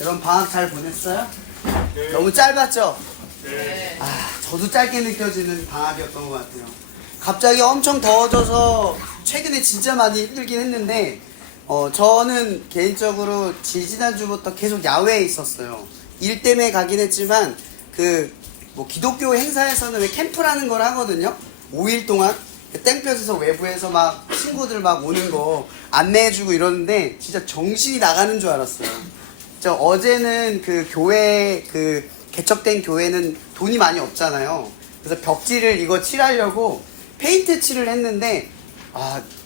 여러분 방학 잘 보냈어요? 네. 너무 짧았죠? 네. 저도 짧게 느껴지는 방학이었던 것 같아요. 갑자기 엄청 더워져서 최근에 진짜 많이 힘들긴 했는데 저는 개인적으로 지지난주부터 계속 야외에 있었어요. 일 때문에 가긴 했지만 뭐 기독교 행사에서는 왜 캠프라는 걸 하거든요. 5일 동안 땡볕에서 외부에서 막 친구들 막 오는 거 안내해주고 이러는데 진짜 정신이 나가는 줄 알았어요. 어제는 그 교회 개척된 교회는 돈이 많이 없잖아요. 그래서 벽지를 이거 칠하려고 페인트 칠을 했는데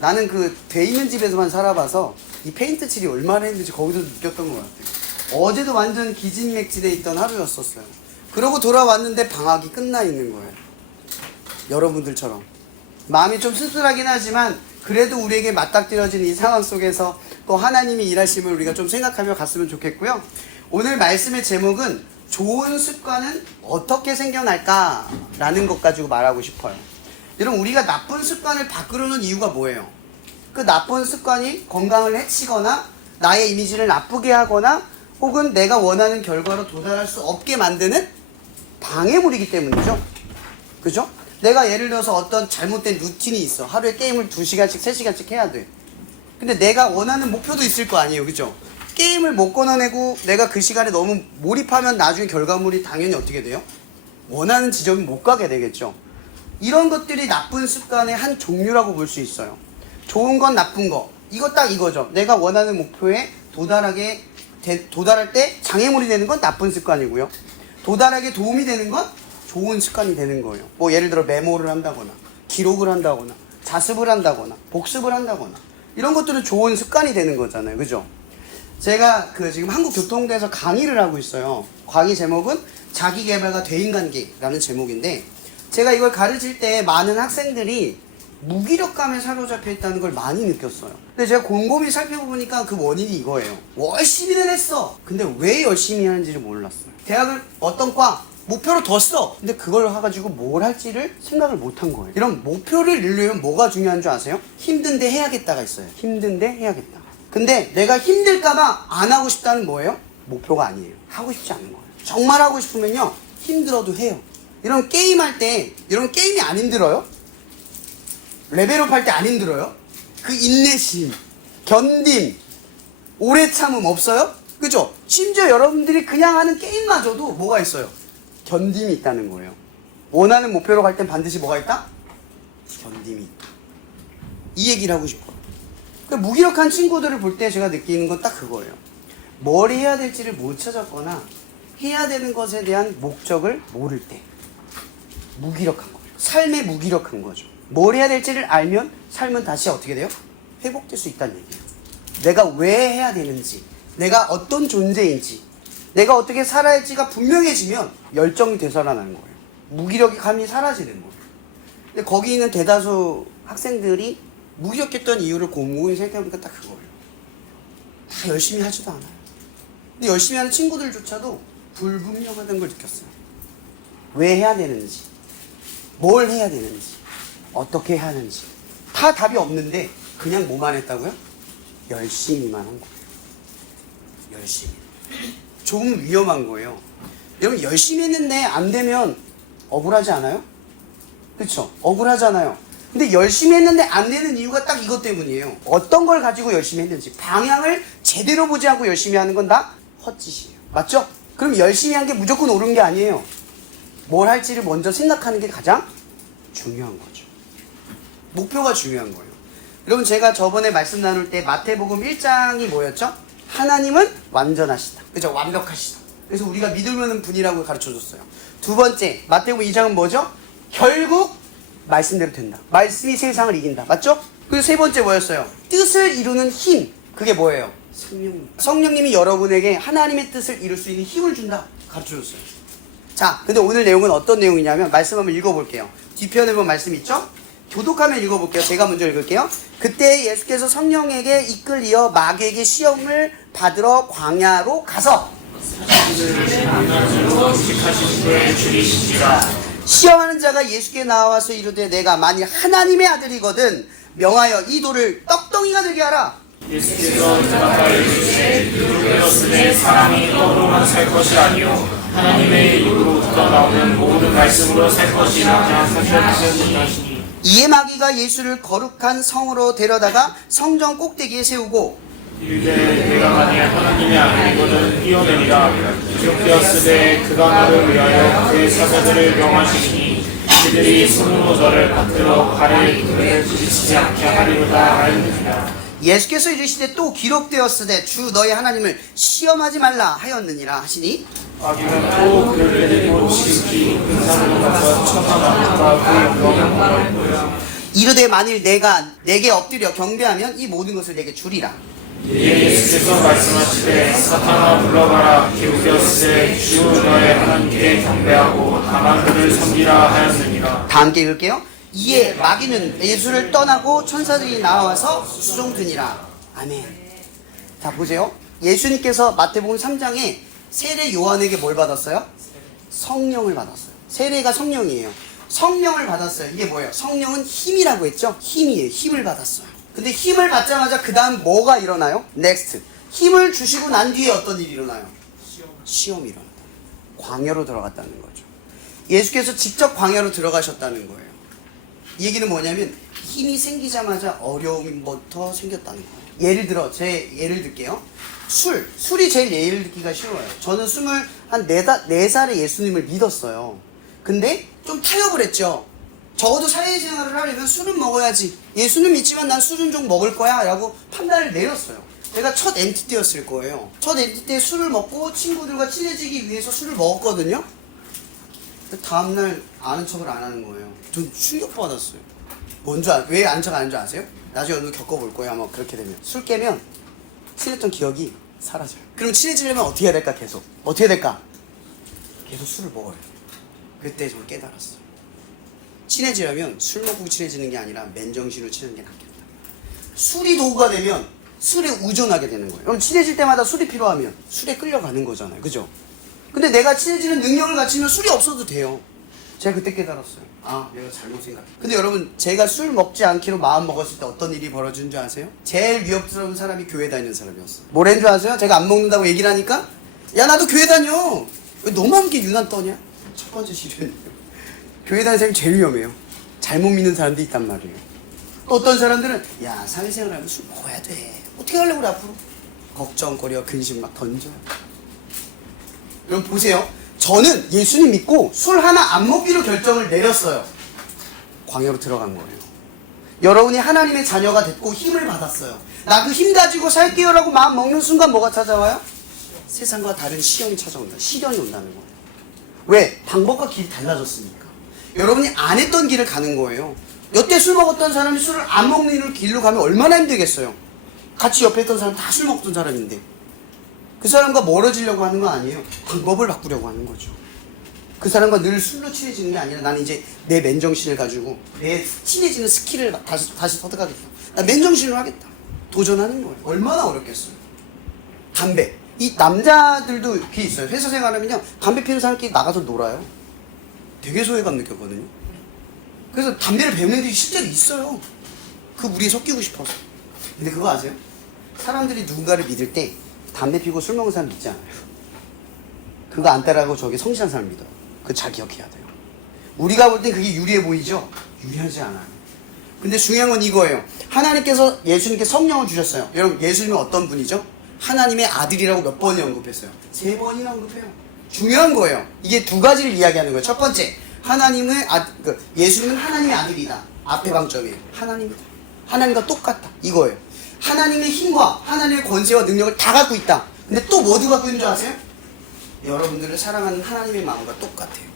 나는 돼 있는 집에서만 살아봐서 이 페인트 칠이 얼마나 힘든지 거기서 느꼈던 것 같아요. 어제도 완전 기진맥진해 있던 하루였었어요. 그러고 돌아왔는데 방학이 끝나 있는 거예요. 여러분들처럼 마음이 좀 씁쓸하긴 하지만 그래도 우리에게 맞닥뜨려진 이 상황 속에서 또 하나님이 일하심을 우리가 좀 생각하며 갔으면 좋겠고요. 오늘 말씀의 제목은 좋은 습관은 어떻게 생겨날까? 라는 것 가지고 말하고 싶어요. 여러분, 우리가 나쁜 습관을 바꾸려는 이유가 뭐예요? 그 나쁜 습관이 건강을 해치거나 나의 이미지를 나쁘게 하거나 혹은 내가 원하는 결과로 도달할 수 없게 만드는 방해물이기 때문이죠. 그죠? 내가 예를 들어서 어떤 잘못된 루틴이 있어. 하루에 게임을 2시간씩, 3시간씩 해야 돼. 근데 내가 원하는 목표도 있을 거 아니에요. 그죠? 게임을 못 끊어내고 내가 그 시간에 너무 몰입하면 나중에 결과물이 당연히 어떻게 돼요? 원하는 지점이 못 가게 되겠죠. 이런 것들이 나쁜 습관의 한 종류라고 볼 수 있어요. 좋은 건 나쁜 거. 이거 딱 이거죠. 내가 원하는 목표에 도달할 때 장애물이 되는 건 나쁜 습관이고요. 도달하게 도움이 되는 건 좋은 습관이 되는 거예요. 뭐 예를 들어 메모를 한다거나 기록을 한다거나 자습을 한다거나 복습을 한다거나 이런 것들은 좋은 습관이 되는 거잖아요. 그죠? 제가 지금 한국교통대에서 강의를 하고 있어요. 강의 제목은 자기계발과 대인관계라는 제목인데 제가 이걸 가르칠 때 많은 학생들이 무기력감에 사로잡혀 있다는 걸 많이 느꼈어요. 근데 제가 곰곰이 살펴보니까 그 원인이 이거예요. 열심히는 했어. 근데 왜 열심히 하는지를 몰랐어요. 대학을 어떤 과 목표로 뒀어. 근데 그걸 해가지고 뭘 할지를 생각을 못한 거예요. 이런 목표를 이루려면 뭐가 중요한 줄 아세요? 힘든데 해야겠다가 있어요. 힘든데 해야겠다. 근데 내가 힘들까봐 안 하고 싶다는 뭐예요? 목표가 아니에요. 하고 싶지 않은 거예요. 정말 하고 싶으면요 힘들어도 해요. 이런 게임할 때 이런 게임이 안 힘들어요? 레벨업 할 때 안 힘들어요? 그 인내심, 견딤, 오래 참음 없어요? 그죠? 심지어 여러분들이 그냥 하는 게임마저도 뭐가 있어요? 견딤이 있다는 거예요. 원하는 목표로 갈 땐 반드시 뭐가 있다? 견딤이 있다. 이 얘기를 하고 싶어요. 그러니까 무기력한 친구들을 볼 때 제가 느끼는 건 딱 그거예요. 뭘 해야 될지를 못 찾았거나 해야 되는 것에 대한 목적을 모를 때 무기력한 거예요. 삶에 무기력한 거죠. 뭘 해야 될지를 알면 삶은 다시 어떻게 돼요? 회복될 수 있다는 얘기예요. 내가 왜 해야 되는지, 내가 어떤 존재인지, 내가 어떻게 살아야 할지가 분명해지면 열정이 되살아나는 거예요. 무기력이 감이 사라지는 거예요. 근데 거기 있는 대다수 학생들이 무기력했던 이유를 곰곰이 생각해보니까 딱 그거예요. 다 열심히 하지도 않아요. 근데 열심히 하는 친구들조차도 불분명하다는 걸 느꼈어요. 왜 해야 되는지, 뭘 해야 되는지, 어떻게 해야 하는지 다 답이 없는데 그냥 뭐만 했다고요? 열심히만 한 거예요. 열심히. 좀 위험한 거예요. 여러분 열심히 했는데 안 되면 억울하지 않아요? 그렇죠? 억울하잖아요. 근데 열심히 했는데 안 되는 이유가 딱 이것 때문이에요. 어떤 걸 가지고 열심히 했는지 방향을 제대로 보지 않고 열심히 하는 건 다 헛짓이에요. 맞죠? 그럼 열심히 한 게 무조건 옳은 게 아니에요. 뭘 할지를 먼저 생각하는 게 가장 중요한 거죠. 목표가 중요한 거예요. 여러분 제가 저번에 말씀 나눌 때 마태복음 1장이 뭐였죠? 하나님은 완전하시다. 그죠? 완벽하시다. 그래서 우리가 믿으려는 분이라고 가르쳐줬어요. 두 번째 마태복음 2장은 뭐죠? 결국 말씀대로 된다. 말씀이 세상을 이긴다. 맞죠? 그리고 세 번째 뭐였어요? 뜻을 이루는 힘. 그게 뭐예요? 성령님이 여러분에게 하나님의 뜻을 이룰 수 있는 힘을 준다. 가르쳐줬어요. 자, 근데 오늘 내용은 어떤 내용이냐면 말씀 한번 읽어볼게요. 뒤편에 보면 말씀 있죠? 교독하면 읽어볼게요. 제가 먼저 읽을게요. 그때 예수께서 성령에게 이끌리어 마귀에게 시험을 받으러 광야로 가서 시험하는 자가 예수께 나와서 이르되 내가 만일 하나님의 아들이거든 명하여 이 돌을 떡덩이가 되게 하라. 예수께서 대답하여 이르시되 누구되었으되 사람이 떡으로만 살 것이 아니요 하나님의 입으로부터 나오는 모든 말씀으로 살 것이라 하셨으니. 이에 마귀가 예수를 거룩한 성으로 데려다가 성전 꼭대기에 세우고 이르되 내가 만일 하나님의 아들이거든 뛰어내리라. 기록되었으되 그가 너를 위하여 그의 사자들을 명하시니 그들이 손으로 너를 받들어 발에 그를 부딪히지 않게 하리로다 하였느니라. 예수께서 이르시되 또 기록되었으되 주 너의 하나님을 시험하지 말라 하였느니라 하시니 마귀는 또 그를 데리고 지극히 큰 산으로 가서 천하만국과 그 영광을 보여 이르되 만일 내가 내게 엎드려 경배하면 이 모든 것을 내게 주리라. 예수께서 말씀하시되 사탄아 물러가라. 기록되었으되 주 너의 하나님께 경배하고 다만 그를 섬기라 하였느니라. 다 함께 읽을게요. 이에 마귀는 예수를 떠나고 천사들이 나와서 수종드니라. 아멘. 자 보세요. 예수님께서 마태복음 3장에 세례 요한에게 뭘 받았어요? 성령을 받았어요. 세례가 성령이에요. 성령을 받았어요. 이게 뭐예요? 성령은 힘이라고 했죠? 힘이에요. 힘을 받았어요. 근데 힘을 받자마자 그 다음 뭐가 일어나요? 넥스트. 힘을 주시고 난 뒤에 어떤 일이 일어나요? 시험이 일어나요. 광야로 들어갔다는 거죠. 예수께서 직접 광야로 들어가셨다는 거예요. 이 얘기는 뭐냐면 힘이 생기자마자 어려움부터 생겼다는 거예요. 예를 들어 제 예를 들게요. 술이 제일 예를 듣기가 쉬워요. 저는 24살에 예수님을 믿었어요. 근데 좀 타협을 했죠. 적어도 사회생활을 하려면 술은 먹어야지. 예수는 믿지만 난 술은 좀 먹을 거야 라고 판단을 내렸어요. 제가 첫 MT 때였을 거예요. 첫 MT 때 술을 먹고 친구들과 친해지기 위해서 술을 먹었거든요. 다음날 아는 척을 안 하는 거예요. 전 충격받았어요. 왜 아는 척 안 하는 줄 아세요? 나중에 오늘 겪어볼 거예요. 아마 그렇게 되면. 술 깨면 친했던 기억이 사라져요. 그럼 친해지려면 어떻게 해야 될까? 계속 어떻게 해야 될까? 계속 술을 먹어요. 그때 저는 깨달았어요. 친해지려면 술 먹고 친해지는 게 아니라 맨정신으로 친해지는 게 낫겠다. 술이 도구가 되면 술에 의존하게 되는 거예요. 그럼 친해질 때마다 술이 필요하면 술에 끌려가는 거잖아요. 그죠? 근데 내가 친해지는 능력을 갖추면 술이 없어도 돼요. 제가 그때 깨달았어요. 아, 내가 잘못 생각해. 근데 여러분, 제가 술 먹지 않기로 마음 먹었을 때 어떤 일이 벌어진 줄 아세요? 제일 위협스러운 사람이 교회 다니는 사람이었어요. 뭐라는 줄 아세요? 제가 안 먹는다고 얘기를 하니까 야, 나도 교회 다녀. 왜 너만 이렇게 유난 떠냐? 첫 번째 시련이에요. 교회 다니는 사람이 제일 위험해요. 잘못 믿는 사람도 있단 말이에요. 또 어떤 사람들은 야, 사회생활 하면 술 먹어야 돼. 어떻게 하려고 그래 앞으로? 걱정거려 근심 막 던져요. 여러분 보세요. 저는 예수님 믿고 술 하나 안 먹기로 결정을 내렸어요. 광야로 들어간 거예요. 여러분이 하나님의 자녀가 됐고 힘을 받았어요. 나 그 힘 가지고 살게요 라고 마음 먹는 순간 뭐가 찾아와요? 세상과 다른 시험이 찾아온다. 시련이 온다는 거예요. 왜? 방법과 길이 달라졌으니까. 여러분이 안 했던 길을 가는 거예요. 여태 술 먹었던 사람이 술을 안 먹는 길로 가면 얼마나 힘들겠어요. 같이 옆에 있던 사람 다 술 먹던 사람인데 그 사람과 멀어지려고 하는 건 아니에요. 방법을 바꾸려고 하는 거죠. 그 사람과 늘 술로 친해지는 게 아니라 나는 이제 내 맨정신을 가지고 내 친해지는 스킬을 다시 터득하겠다. 나 맨정신으로 하겠다. 도전하는 거예요. 얼마나 어렵겠어요. 담배. 이 남자들도 그게 있어요. 회사 생활하면요. 담배 피우는 사람끼리 나가서 놀아요. 되게 소외감 느꼈거든요. 그래서 담배를 배우는 애들이 실제로 있어요. 그 무리에 섞이고 싶어서. 근데 그거 아세요? 사람들이 누군가를 믿을 때 담배 피우고 술 먹는 사람 믿지 않아요. 그거 안 따라하고 저게 성실한 사람 믿어요. 그거 잘 기억해야 돼요. 우리가 볼 땐 그게 유리해 보이죠? 유리하지 않아요. 근데 중요한 건 이거예요. 하나님께서 예수님께 성령을 주셨어요. 여러분 예수님은 어떤 분이죠? 하나님의 아들이라고 몇 번이나 언급했어요? 3번이나 언급해요. 중요한 거예요. 이게 두 가지를 이야기하는 거예요. 첫 번째, 예수님은 하나님의 아들이다. 앞에 방점이에요. 하나님이다. 하나님과 똑같다. 이거예요. 하나님의 힘과 하나님의 권세와 능력을 다 갖고 있다. 근데 또 모두 갖고 있는 줄 아세요? 여러분들을 사랑하는 하나님의 마음과 똑같아요.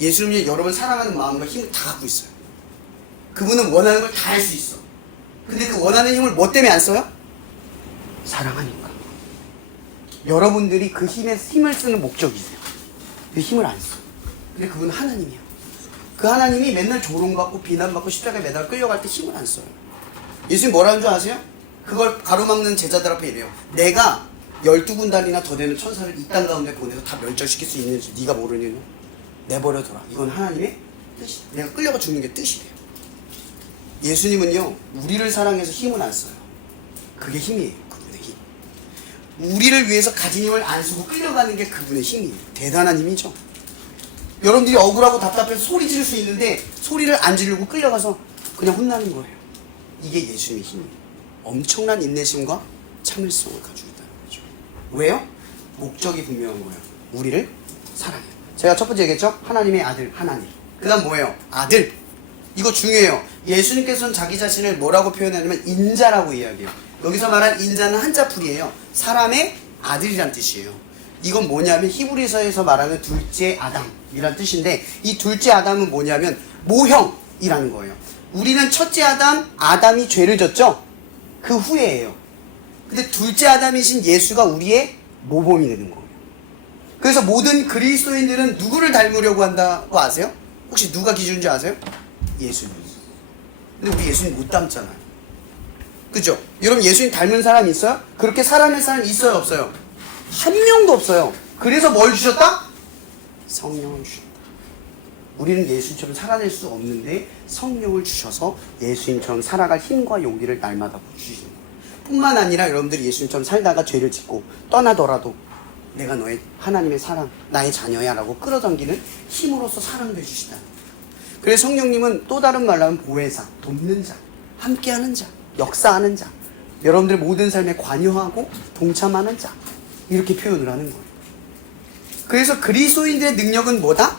예수님이 여러분을 사랑하는 마음과 힘을 다 갖고 있어요. 그분은 원하는 걸 다 할 수 있어. 근데 그 원하는 힘을 뭐 때문에 안 써요? 사랑하니까. 여러분들이 그 힘을 쓰는 목적이세요. 그 힘을 안 써. 근데 그분은 하나님이야. 그 하나님이 맨날 조롱받고 비난받고 십자가에 매달 끌려갈 때 힘을 안 써요. 예수님 뭐라는 줄 아세요? 그걸 가로막는 제자들 앞에 이래요. 내가 12군단이나 더 되는 천사를 이 땅 가운데 보내서 다 멸절시킬 수 있는지 네가 모르니 내버려둬라. 이건 하나님의 뜻이다. 내가 끌려가 죽는 게 뜻이래요. 예수님은요, 우리를 사랑해서 힘은 안 써요. 그게 힘이에요. 그분의 힘. 우리를 위해서 가진 힘을 안 쓰고 끌려가는 게 그분의 힘이에요. 대단한 힘이죠. 여러분들이 억울하고 답답해서 소리 지를 수 있는데 소리를 안 지르고 끌려가서 그냥 혼나는 거예요. 이게 예수님의 힘이에요. 엄청난 인내심과 참을성을 가지고 있다는 거죠. 왜요? 목적이 분명한 거예요. 우리를 사랑해요. 제가 첫 번째 얘기했죠? 하나님의 아들, 하나님. 그 다음 뭐예요? 아들. 이거 중요해요. 예수님께서는 자기 자신을 뭐라고 표현하냐면 인자라고 이야기해요. 여기서 말한 인자는 한자풀이에요. 사람의 아들이란 뜻이에요. 이건 뭐냐면 히브리서에서 말하는 둘째 아담이란 뜻인데, 이 둘째 아담은 뭐냐면 모형이라는 거예요. 우리는 첫째 아담이 죄를 졌죠? 그 후에예요. 근데 둘째 아담이신 예수가 우리의 모범이 되는 거예요. 그래서 모든 그리스도인들은 누구를 닮으려고 한다고 아세요? 혹시 누가 기준인지 아세요? 예수님. 근데 우리 예수님 못 닮잖아요. 그죠? 여러분 예수님 닮은 사람 있어요? 그렇게 살아낸 사람 있어요? 없어요? 한 명도 없어요. 그래서 뭘 주셨다? 성령을 주셨다. 우리는 예수님처럼 살아낼 수 없는데 성령을 주셔서 예수님처럼 살아갈 힘과 용기를 날마다 주시는 거예요. 뿐만 아니라 여러분들이 예수님처럼 살다가 죄를 짓고 떠나더라도 내가 너의 하나님의 사랑, 나의 자녀야 라고 끌어당기는 힘으로써 사랑도 해주시다. 그래서 성령님은 또 다른 말로 하면 보혜사, 돕는 자, 함께하는 자, 역사하는 자, 여러분들의 모든 삶에 관여하고 동참하는 자, 이렇게 표현을 하는 거예요. 그래서 그리스도인들의 능력은 뭐다?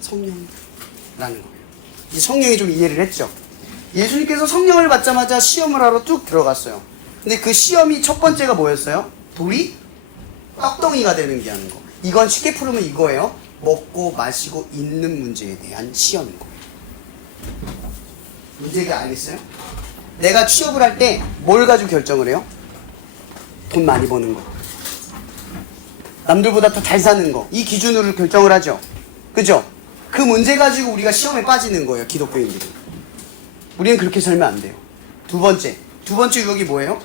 성령이라는 거예요. 이제 성령이 좀 이해를 했죠. 예수님께서 성령을 받자마자 시험을 하러 쭉 들어갔어요. 근데 그 시험이 첫 번째가 뭐였어요? 돌이 떡덩이가 되는 게 하는 거. 이건 쉽게 풀으면 이거예요. 먹고 마시고 있는 문제에 대한 시험인 거예요. 문제가 알겠어요? 내가 취업을 할 때 뭘 가지고 결정을 해요? 돈 많이 버는 거, 남들보다 더 잘 사는 거, 이 기준으로 결정을 하죠. 그죠? 그 문제 가지고 우리가 시험에 빠지는 거예요. 기독교인들이. 우리는 그렇게 살면 안 돼요. 두 번째 유혹이 뭐예요?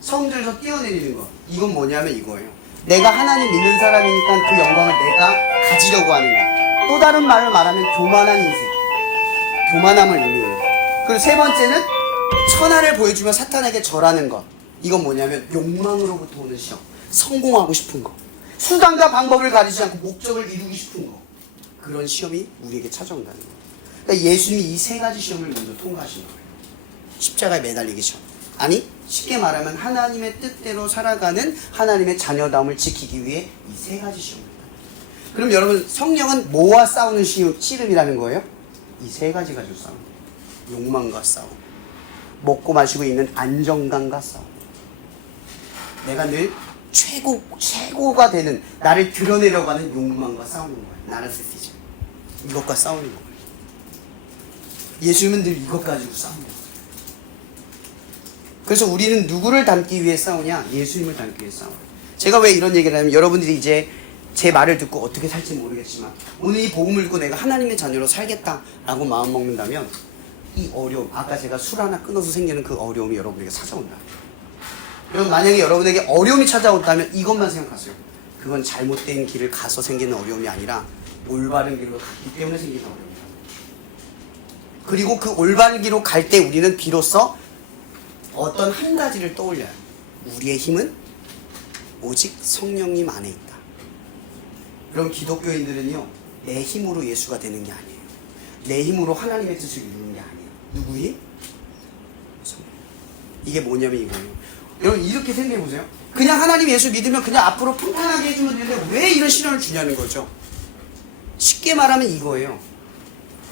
성질에서 뛰어내리는 거. 이건 뭐냐면 이거예요. 내가 하나님 믿는 사람이니까 그 영광을 내가 가지려고 하는 거. 또 다른 말을 말하면 교만한 인생, 교만함을 의미해요. 그리고 세 번째는 천하를 보여주며 사탄에게 절하는 것. 이건 뭐냐면 욕망으로부터 오는 시험. 성공하고 싶은 거, 수단과 방법을 가리지 않고 목적을 이루기 싶은 거. 그런 시험이 우리에게 찾아온다는 거예요. 그러니까 예수님이 이 세 가지 시험을 먼저 통과하신 거예요. 십자가에 매달리기 시험. 아니 쉽게 말하면 하나님의 뜻대로 살아가는 하나님의 자녀다움을 지키기 위해 이 세 가지 시험입니다. 그럼 여러분 성령은 뭐와 싸우는 씨름이라는 거예요? 이 세 가지 가지고 싸우는 거예요. 욕망과 싸움, 먹고 마시고 있는 안정감과 싸움, 내가 늘 최고가 되는 나를 드러내려고 하는 욕망과 싸우는 거예요. 나르시시즘, 이것과 싸우는 거예요. 예수님은 늘 이것 가지고 싸우는 거예요. 그래서 우리는 누구를 닮기 위해 싸우냐? 예수님을 닮기 위해 싸워요. 제가 왜 이런 얘기를 하냐면 여러분들이 이제 제 말을 듣고 어떻게 살지 모르겠지만 오늘 이 복음을 읽고 내가 하나님의 자녀로 살겠다라고 마음먹는다면 이 어려움, 아까 제가 술 하나 끊어서 생기는 그 어려움이 여러분에게 찾아온다. 여러분 만약에 여러분에게 어려움이 찾아온다면 이것만 생각하세요. 그건 잘못된 길을 가서 생기는 어려움이 아니라 올바른 길로 갔기 때문에 생기는 어려움이다. 그리고 그 올바른 길로 갈 때 우리는 비로소 어떤 한 가지를 떠올려요. 우리의 힘은 오직 성령님 안에 있다. 그럼 기독교인들은요, 내 힘으로 예수가 되는 게 아니에요. 내 힘으로 하나님의 뜻을 이루는 게 아니에요. 누구의? 성령. 이게 뭐냐면 이거예요. 여러분 이렇게 생각해보세요. 그냥 하나님 예수 믿으면 그냥 앞으로 평탄하게 해주면 되는데 왜 이런 시련을 주냐는 거죠. 쉽게 말하면 이거예요.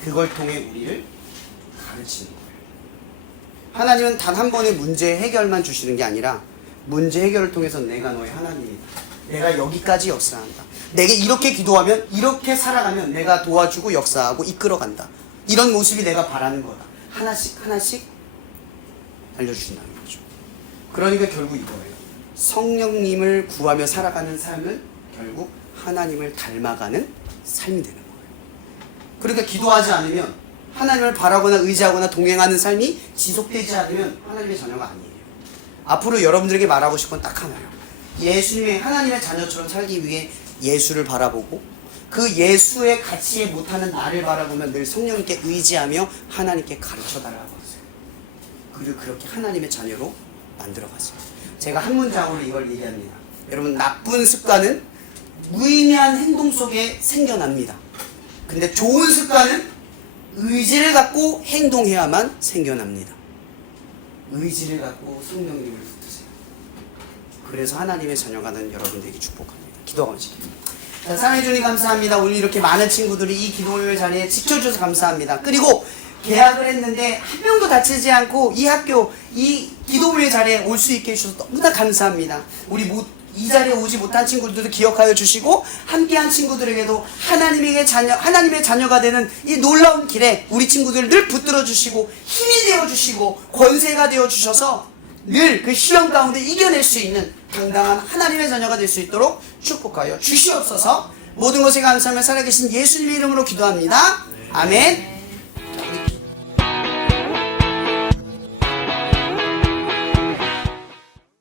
그걸 통해 우리를 가르치는 거예요. 하나님은 단 한 번의 문제 해결만 주시는 게 아니라 문제 해결을 통해서 내가 너의 하나님이다. 내가 여기까지 역사한다. 내게 이렇게 기도하면 이렇게 살아가면 내가 도와주고 역사하고 이끌어간다. 이런 모습이 내가 바라는 거다. 하나씩 알려주신다는 거죠. 그러니까 결국 이거예요. 성령님을 구하며 살아가는 삶은 결국 하나님을 닮아가는 삶이 되는 거예요. 그러니까 기도하지 않으면, 하나님을 바라거나 의지하거나 동행하는 삶이 지속되지 않으면 하나님의 자녀가 아니에요. 앞으로 여러분들에게 말하고 싶은 건 딱 하나예요. 예수님의 하나님의 자녀처럼 살기 위해 예수를 바라보고 그 예수의 가치에 못하는 나를 바라보면 늘 성령님께 의지하며 하나님께 가르쳐달라고 했어요. 그리고 그렇게 하나님의 자녀로 만들어가세요. 제가 한 문장으로 이걸 얘기합니다. 여러분, 나쁜 습관은 무의미한 행동 속에 생겨납니다. 근데 좋은 습관은 의지를 갖고 행동해야만 생겨납니다. 의지를 갖고 성령님을 붙드세요. 그래서 하나님의 자녀가 된 여러분들에게 축복합니다. 기도하고 시킵니다. 자, 사랑해 주님 감사합니다. 오늘 이렇게 많은 친구들이 이 기도회 자리에 지켜줘서 감사합니다. 그리고 계약을 했는데 한 명도 다치지 않고 이 학교, 이 기도회 자리에 올 수 있게 해주셔서 너무나 감사합니다. 우리 이 자리에 오지 못한 친구들도 기억하여 주시고 함께한 친구들에게도 하나님의 자녀가 되는 이 놀라운 길에 우리 친구들 늘 붙들어 주시고 힘이 되어 주시고 권세가 되어 주셔서 늘 그 시험 가운데 이겨낼 수 있는 당당한 하나님의 자녀가 될 수 있도록 축복하여 주시옵소서. 모든 것에 감사하며 살아계신 예수님의 이름으로 기도합니다. 아멘.